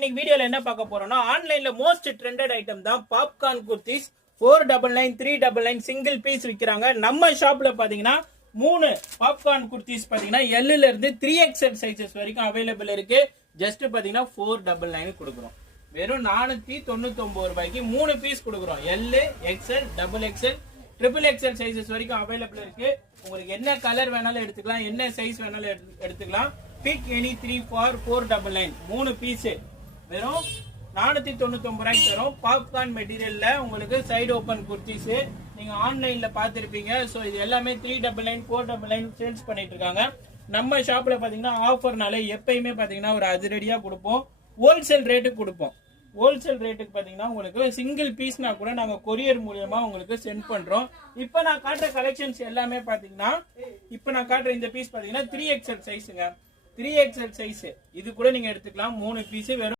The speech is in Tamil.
இன்னைக்கு வீடியோல என்ன பார்க்க போறோம்னா ஆன்லைன்ல மோஸ்ட் ட்ரெண்டட் ஐட்டம் தான் பாப்கார்ன் குர்த்திஸ் 499 399 சிங்கிள் பீஸ் விக்கிறாங்க. நம்ம ஷாப்ல பாத்தீங்கன்னா 3 பாப்கார்ன் குர்த்திஸ் பாத்தீங்கன்னா L ல இருந்து 3XL சைஸஸ் வரைக்கும் அவைலபிள் இருக்கு. ஜஸ்ட் பாத்தீங்கன்னா 499 கொடுக்குறோம். வெறும் 499 ரூபாய்க்கு 3 பீஸ் கொடுக்குறோம். L, XL, XXL, XXL sizes வரைக்கும் அவைலபிள் இருக்கு. உங்களுக்கு என்ன கலர் வேணாலும் எடுத்துக்கலாம், என்ன சைஸ் வேணாலும் எடுத்துக்கலாம். பிக் எனி 3 ஃபார் 499 3 பீஸ் வெறும் 499 ரூபாய்க்கு தரும். பாப்கார்ன் மெட்டீரியல்ல உங்களுக்கு சைடு ஓபன் குர்த்திஸ் நீங்க ஆன்லைன்ல பாத்திருப்பீங்க. சோ இது எல்லாமே 399 499 சேல்ஸ் பண்ணிட்டு இருக்காங்க. நம்ம ஷாப்ல பாத்தீங்கன்னா ஆஃபர்னால எப்பயுமே பாத்தீங்கன்னா ஒரு அதிரடியா கொடுப்போம். ஹோல்சேல் ரேட்டுக்கு கொடுப்போம். ஹோல்சேல் ரேட்டுக்கு பாத்தீங்கன்னா உங்களுக்கு சிங்கிள் பீஸ்னா கூட நாங்க கொரியர் மூலியமா உங்களுக்கு சென்ட் பண்றோம். இப்ப நான் காட்டுற கலெக்ஷன்ஸ் எல்லாமே பாத்தீங்கன்னா இப்ப நான் காட்டுற இந்த பீஸ் பாத்தீங்கன்னா 3XL சைஸுங்க. 3XL சைஸ் இது கூட நீங்க எடுத்துக்கலாம். 3 பீஸ் வெறும்